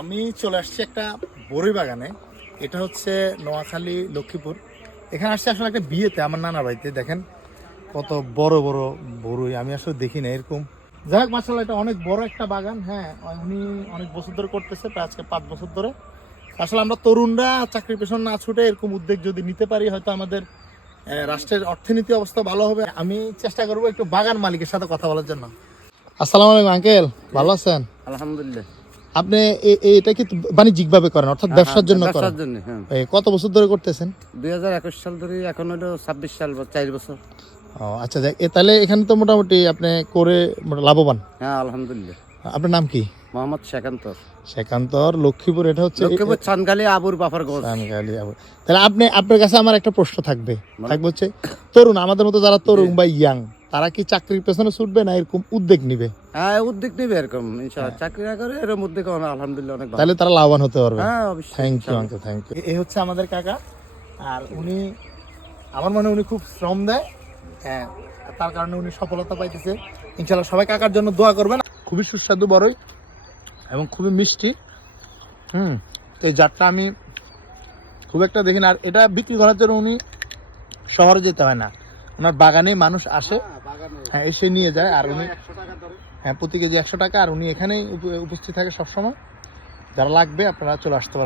আমি চলে আসছি একটা বড়ই বাগানে। এটা হচ্ছে নোয়াখালী লক্ষ্মীপুর। এখানে আসছি আসলে একটা বিয়েতে, আমার নানা বাড়িতে। দেখেন কত বড় বড় বড়ই, আমি আসলে দেখি না এরকম। যাই হোক, মাশাআল্লাহ এটা অনেক বড় একটা বাগান। হ্যাঁ, উনি অনেক বছর ধরে করতেছে, প্রায় আজকে 5 বছর ধরে। আসলে আমরা তরুণরা চাকরির পেছনে না ছুটে এরকম উদ্যোগ যদি নিতে পারি, হয়তো আমাদের রাষ্ট্রের অর্থনীতি অবস্থা ভালো হবে। আমি চেষ্টা করবো একটু বাগান মালিকের সাথে কথা বলার জন্য। আসসালামু আলাইকুম আঙ্কেল, ভালো আছেন? আলহামদুলিল্লাহ। আপনি এটা কি বাণিজ্যিক ভাবে করেন, অর্থাৎ ব্যবসার জন্য করেন? ব্যবসার জন্য, হ্যাঁ। কত বছর ধরে করতেছেন? 2021 সাল ধরে, এখন হলো 26 সাল, 4 বছর। ও আচ্ছা, যাক তাহলে এখানে তো মোটামুটি আপনি করে লাভবান। হ্যাঁ, আলহামদুলিল্লাহ। আপনার নাম কি? মোহাম্মদ শেখান্তর। শেখান্তর, লক্ষ্মীপুর। এটা হচ্ছে লক্ষ্মীপুর চানখালি আবুর বাফার গোস। তাহলে আপনার কাছে আমার একটা প্রশ্ন থাকবে হচ্ছে, তরুণ, আমাদের মতো যারা তরুণ বা ইয়াং, তারা কি চাকরির পেছনে ছুটবে না এরকম উদ্যোগ নিবে? হ্যাঁ, উদ্যোগ নিবে এরকম, ইনশাআল্লাহ। চাকরি না করে এরকম উদ্যোগ আলহামদুলিল্লাহ অনেক ভালো। তাহলে তারা লাভবান হতে পারবে। হ্যাঁ, অবশ্যই। Thank you uncle, thank you. এই হচ্ছে আমাদের কাকা, আর উনি, আমার মনে হয় উনি খুব শ্রম দেয়। হ্যাঁ, তার কারণে উনি সফলতা পাইতেছে। ইনশাআল্লাহ সবাই কাকার জন্য দোয়া করবেন। খুবই সুস্বাদু বড়ই এবং খুবই মিষ্টি। তো এই জাতটা আমি খুব একটা দেখি না। আর এটা বিক্রি করার জন্য উনি শহরে যেতে হয় না, ওনার বাগানে মানুষ আসে, হ্যাঁ, এসে নিয়ে যায়। আর উনি, হ্যাঁ, প্রতি কেজি 100 টাকা। আর উনি এখানেই উপস্থিত থাকে সবসময়। যারা লাগবে আপনারা চলে আসতে পারেন।